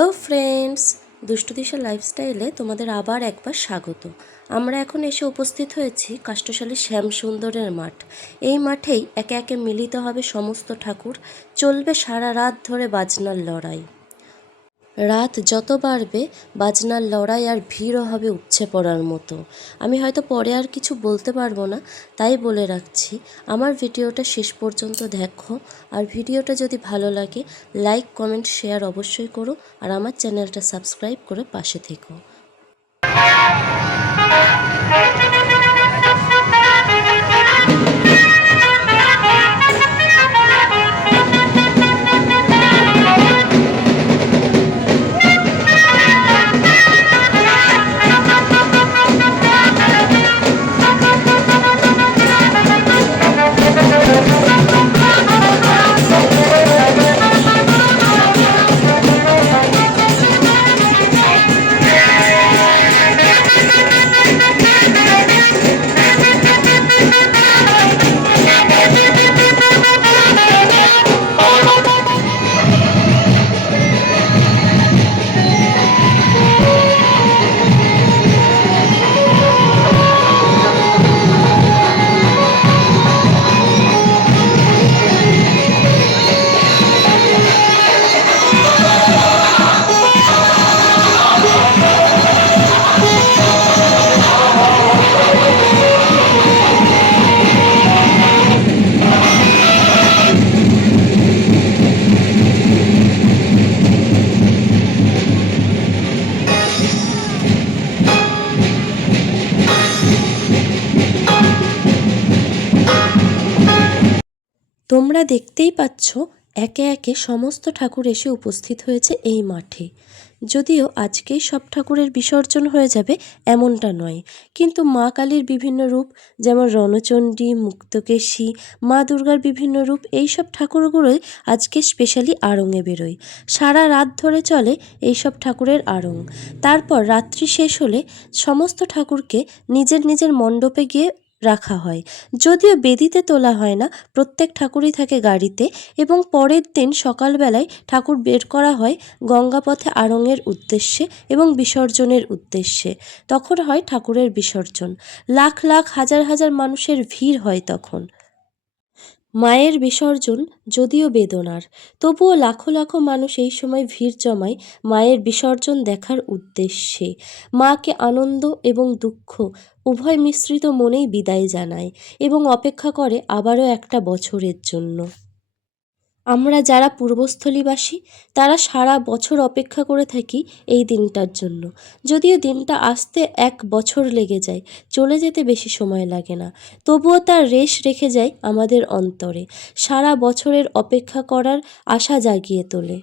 Hello friends, দুষ্টু দিশা লাইফস্টাইলে তোমাদের আবার একবার স্বাগত। আমরা এখন এসে উপস্থিত হয়েছি কাষ্ঠশালী শ্যামসুন্দরের মাঠ। এই মাঠেই একে একে মিলিত হবে সমস্ত ঠাকুর। চলবে সারা রাত ধরে বাজনার লড়াই। রাত যত বাড়বে বাজনার লড়াই আর ভিড়ও হবে উপচে পড়ার মতো। আমি হয়তো পরে আর কিছু বলতে পারবো না, তাই বলে রাখছি আমার ভিডিওটা শেষ পর্যন্ত দেখো। আর ভিডিওটা যদি ভালো লাগে লাইক কমেন্ট শেয়ার অবশ্যই করো, আর আমার চ্যানেলটা সাবস্ক্রাইব করে পাশে থেকো। তোমরা দেখতেই পাচ্ছ একে একে সমস্ত ঠাকুর এসে উপস্থিত হয়েছে এই মাঠে। যদিও আজকেই সব ঠাকুরের বিসর্জন হয়ে যাবে এমনটা নয়, কিন্তু মা কালীর বিভিন্ন রূপ যেমন রণচণ্ডী, মুক্তকেশী, মা দুর্গার বিভিন্ন রূপ, এইসব ঠাকুরগুলোই আজকে স্পেশালি আড়ংয়ে বেরোয়। সারা রাত ধরে চলে এইসব ঠাকুরের আড়ং। তারপর রাত্রি শেষ হলে সমস্ত ঠাকুরকে নিজের নিজের মণ্ডপে গিয়ে রাখা হয়। যদিও বেদিতে তোলা হয় না, প্রত্যেক ঠাকুরই থাকে গাড়িতে, এবং পরের দিন সকালবেলায় ঠাকুর বের করা হয় গঙ্গাপথে আড়ংয়ের উদ্দেশ্যে এবং বিসর্জনের উদ্দেশ্যে। তখন হয় ঠাকুরের বিসর্জন। লাখ লাখ হাজার হাজার মানুষের ভিড় হয় তখন। মায়ের বিসর্জন যদিও বেদনার, তবুও লাখো লাখো মানুষ এই সময় ভিড় জমায় মায়ের বিসর্জন দেখার উদ্দেশ্যে। মাকে আনন্দ এবং দুঃখ উভয় মিশ্রিত মনেই বিদায় জানায় এবং অপেক্ষা করে আবারও একটা বছরের জন্য। আমরা যারা পূর্বস্থলীবাসী তারা সারা বছর অপেক্ষা করে থাকি এই দিনটার জন্য। যদিও দিনটা আসতে 1 বছর লেগে যায়, চলে যেতে বেশি সময় লাগে না, তবুও তার রেশ রেখে যায় আমাদের অন্তরে। সারা বছরের অপেক্ষা করার আশা জাগিয়ে তোলে।